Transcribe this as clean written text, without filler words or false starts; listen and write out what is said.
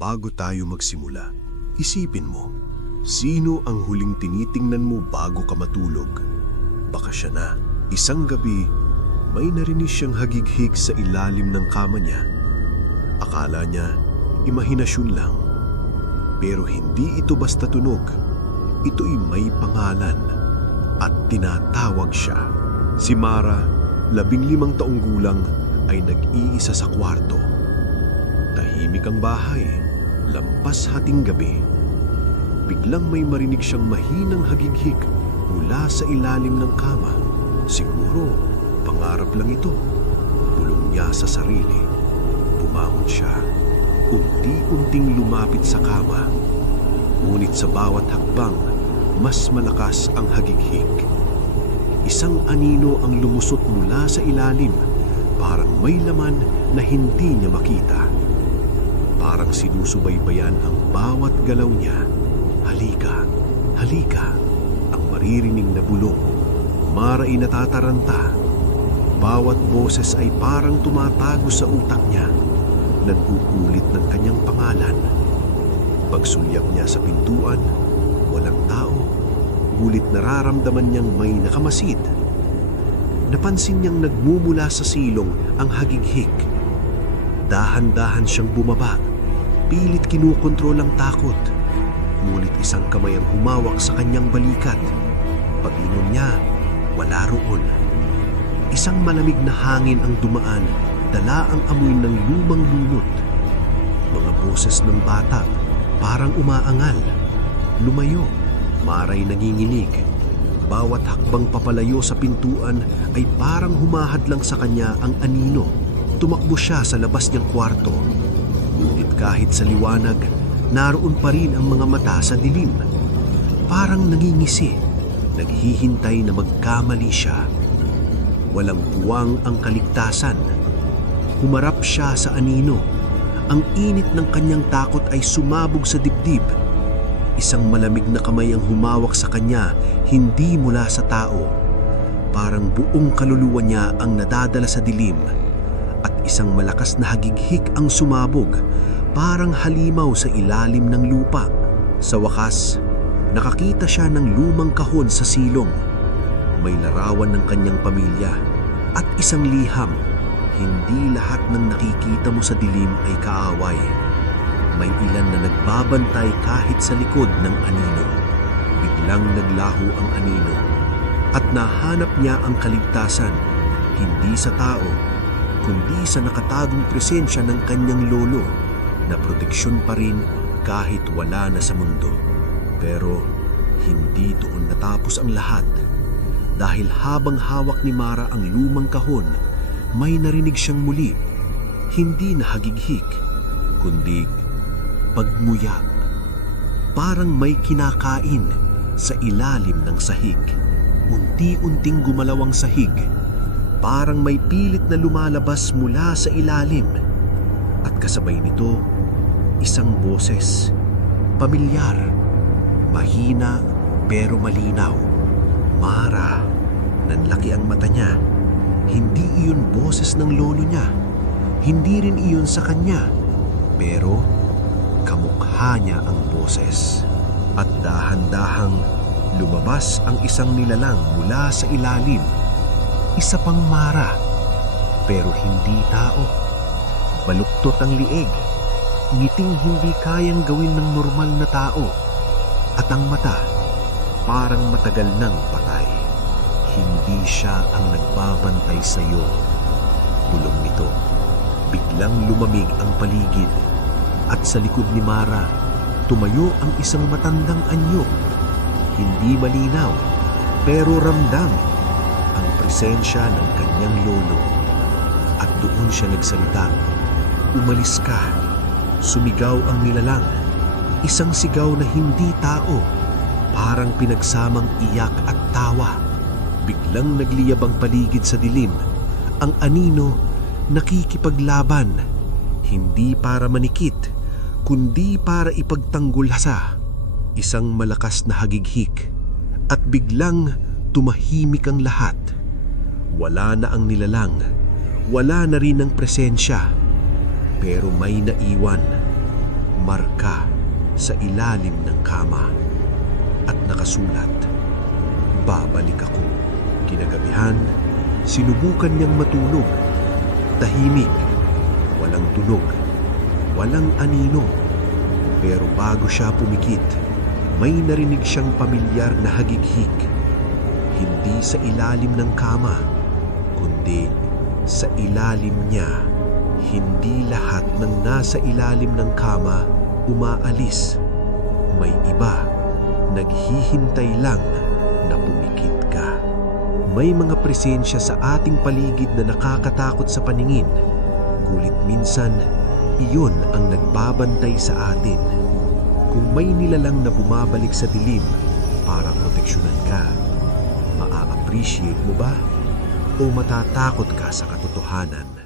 bago tayo magsimula, isipin mo, sino ang huling tinitingnan mo bago ka matulog? Baka siya na. Isang gabi, may narinig siyang hagighig sa ilalim ng kama niya. Akala niya, imahinasyon lang. Pero hindi ito basta tunog. Ito'y may pangalan at tinatawag siya. Si Mara, 15 taong gulang, ay nag-iisa sa kwarto. Tahimik ang bahay, lampas hating gabi. Biglang may marinig siyang mahinang hagighig mula sa ilalim ng kama. Siguro, pangarap lang ito. Bulong niya sa sarili. Bumangon siya. Unti-unting lumapit sa kama. Ngunit sa bawat hakbang, mas malakas ang hagighig. Isang anino ang lumusot mula sa ilalim, parang may laman na hindi niya makita. Parang sinusubaybayan ang bawat galaw niya. Halika, halika. Ang maririnig na bulong. Mara ay natataranta. Bawat boses ay parang tumatago sa utak niya. Nag-uulit ng kanyang pangalan. Pagsulyap niya sa pintuan, walang tao. Ngunit nararamdaman niyang may nakamasid. Napansin niyang nagmumula sa silong ang hagighig. Dahan-dahan siyang bumaba. Pilit kinukontrol ang takot. Ngunit isang kamay ang humawak sa kanyang balikat. Paglingon niya, wala roon. Isang malamig na hangin ang dumaan, dala ang amoy ng lumang lumot. Mga boses ng bata, parang umaangal. Lumayo, Mara'y nanginginig. Bawat hakbang papalayo sa pintuan ay parang humahadlang sa kanya ang anino. Tumakbo siya sa labas niyang kwarto. Ngunit kahit sa liwanag, naroon pa rin ang mga mata sa dilim. Parang nangingisi, naghihintay na magkamali siya. Walang puwang ang kaligtasan. Humarap siya sa anino. Ang init ng kanyang takot ay sumabog sa dibdib. Isang malamig na kamay ang humawak sa kanya, hindi mula sa tao. Parang buong kaluluwa niya ang nadadala sa dilim. At isang malakas na hagighik ang sumabog, parang halimaw sa ilalim ng lupa. Sa wakas, nakakita siya ng lumang kahon sa silong. May larawan ng kanyang pamilya at isang liham. Hindi lahat ng nakikita mo sa dilim ay kaaway. May ilan na nagbabantay kahit sa likod ng anino. Biglang naglaho ang anino at nahanap niya ang kaligtasan, hindi sa tao, kundi sa nakatagong presensya ng kanyang lolo na proteksyon pa rin kahit wala na sa mundo. Pero hindi doon natapos ang lahat. Dahil habang hawak ni Mara ang lumang kahon, may narinig siyang muli, hindi na hagighik, kundi pagmuyak. Parang may kinakain sa ilalim ng sahig. Unti-unting gumalaw ang sahig. Parang may pilit na lumalabas mula sa ilalim. At kasabay nito, isang boses. Pamilyar, mahina pero malinaw. Mara, nanlaki ang mata niya. Hindi iyon boses ng lolo niya. Hindi rin iyon sa kanya. Pero kamukha niya ang boses. At dahan-dahang lumabas ang isang nilalang mula sa ilalim. Isa pang Mara, pero hindi tao. Baluktot ang lieg, ngiting hindi kayang gawin ng normal na tao. At ang mata, parang matagal nang patay. Hindi siya ang nagbabantay sa iyo. Bulong nito. Biglang lumamig ang paligid. At sa likod ni Mara, tumayo ang isang matandang anyo. Hindi malinaw, pero ramdam ang presensya ng kanyang lolo. At doon siya nagsalita. Umalis ka. Sumigaw ang nilalang. Isang sigaw na hindi tao. Parang pinagsamang iyak at tawa. Biglang nagliyab ang paligid sa dilim. Ang anino nakikipaglaban. Hindi para manikit, kundi para ipagtanggol sa isang malakas na hagighik. At biglang tumahimik ang lahat. Wala na ang nilalang, wala na rin ang presensya. Pero may naiwan. sa ilalim ng kama at nakasulat, "Babalik ako." Kinagabihan, sinubukan niyang matulog. Tahimik, walang tunog, walang anino. Pero bago siya pumikit, may narinig siyang pamilyar na hagighik. Hindi sa ilalim ng kama, kundi sa ilalim niya. Hindi lahat ng nasa ilalim ng kama umaalis. May iba, naghihintay lang na pumikit ka. May mga presensya sa ating paligid na nakakatakot sa paningin. Gulit minsan, iyon ang nagbabantay sa atin. Kung may nilalang na bumabalik sa dilim para proteksyonan ka, maa-appreciate mo ba? O matatakot ka sa katotohanan?